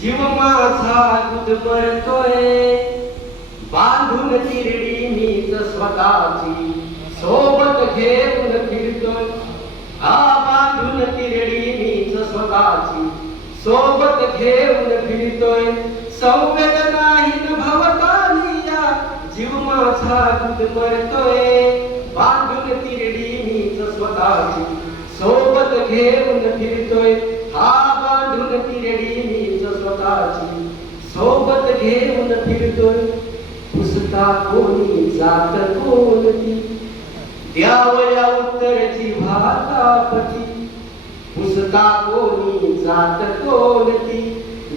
जीव माझा दूध मरतोय, बांधून तिरडी मीच स्वतःची, सोबत घेऊन फिरतोय. हा बांधून तिरडी मीच स्वतःची, सोबत घेऊन फिरतोय. संवेद नाही न भवतालिया, जीव माझा दूध मरतोय, बांधून तिरडी मीच स्वतःची, सोबत घेऊन फिरतोय. हा बांधून तिरडी मीच स्वतःची, सोबत घेऊन फिरतोय. पुसता कोणी जात कोणती, द्यावया उत्तरची भातापती. पुसता कोणी जात कोणती,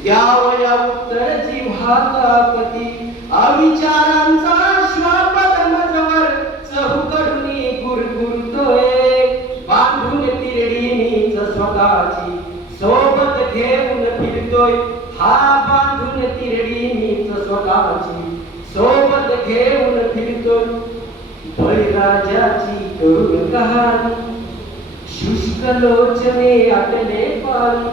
द्यावया उत्तरची भातापती. अविचारांचा श्वापद मजवर, चहूकडून गुरगुरतोय. बांधून तिरडी मीच स्वतःची, सोबत घेऊन फिरतोय. हा बांधून तिरडी मीच स्वतःची, सोबत घेऊन फिरतोय. बळीराजाची करुण कहाणी, शुष्क लोचने आटले पाणी.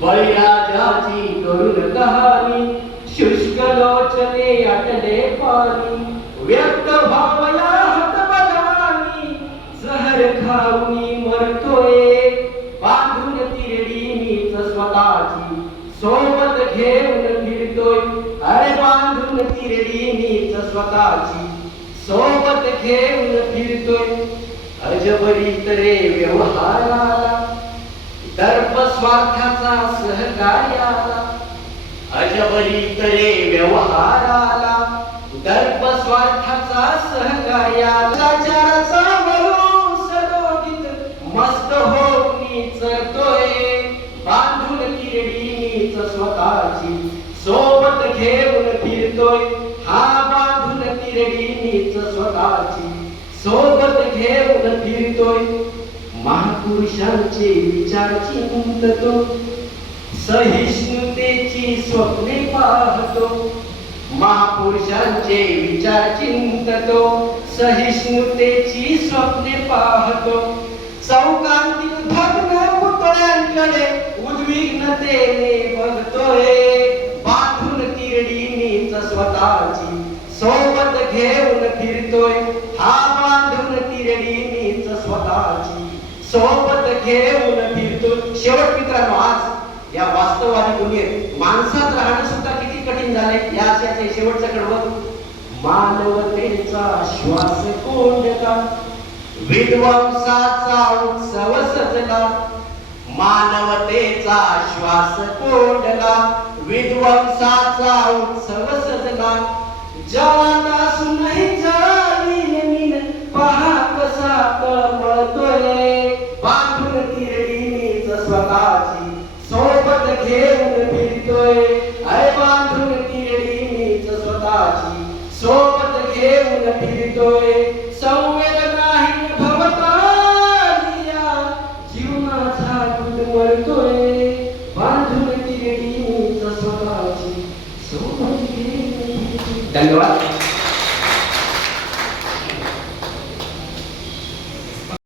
बळीराजाची करुण कहाणी, शुष्क लोचने आटले पाणी. व्यक्त भावया हतबलवानी, जहर खाऊनी मरतोय. बांधून तिरडी मीच स्वतःची, सोबत घेऊन फिरतोय. अरे बांधून तिरडी मीच स्वतःची, सोबत घेऊन फिरतोय. अजबरीत रे व्यवहाराला, दर्प स्वार्थाचा सहकार्याला. अजबरीत रे व्यवहाराला, दर्प स्वार्थाचा सहकार्याला. चाराचा वळू सलोगीत, मस्त होऊनी चरतोय. बांधून तिरडी मीच स्वतःची, सोबत घेऊन फिरतोय. हा बांधून तिरडी मीच स्वतःची, सोबत घेऊन फिरतोय. महापुरुषांचे विचार चिंततो, सहिष्णुतेची स्वप्ने पाहतो. महापुरुषांचे विचार चिंततो, सहिष्णुतेची स्वप्ने पाहतो. चौकांतील भग्न पुतळ्यांकडे उद्विग्नतेने बघतोय. बांधून तिरडी मीच स्वतःची, सोबत घेऊन फिरतोय. हा बांधून तिरडी मीच स्वतःची, सोबत घेऊन फिरतोय. शेवट मित्रांनो, आज या वास्तववादी दुनियेत माणसात राहणं सुद्धा किती कठीण झाले. या आशयाचे शेवटचं कडवं, मानवतेचा श्वास कोंडला, विध्वंसाचा उत्सव सजला. मानवतेचा श्वास कोंडला, विध्वंसाचा उत्सव सजला. जवानासूनही जाळील मीन, पहा कसा तळमळतोय. बांधून तिरडी मीच स्वतःची, सोबत घेऊन फिरतोय. अरे बांधून तिरडी मीच स्वतःची, सोबत घेऊन फिरतोय. संवेद नाही भवतालिया, जीव माझा दूध मरतोय. बांधून तिरडी मीच स्वतःची, सोबत घेऊन. धन्यवाद.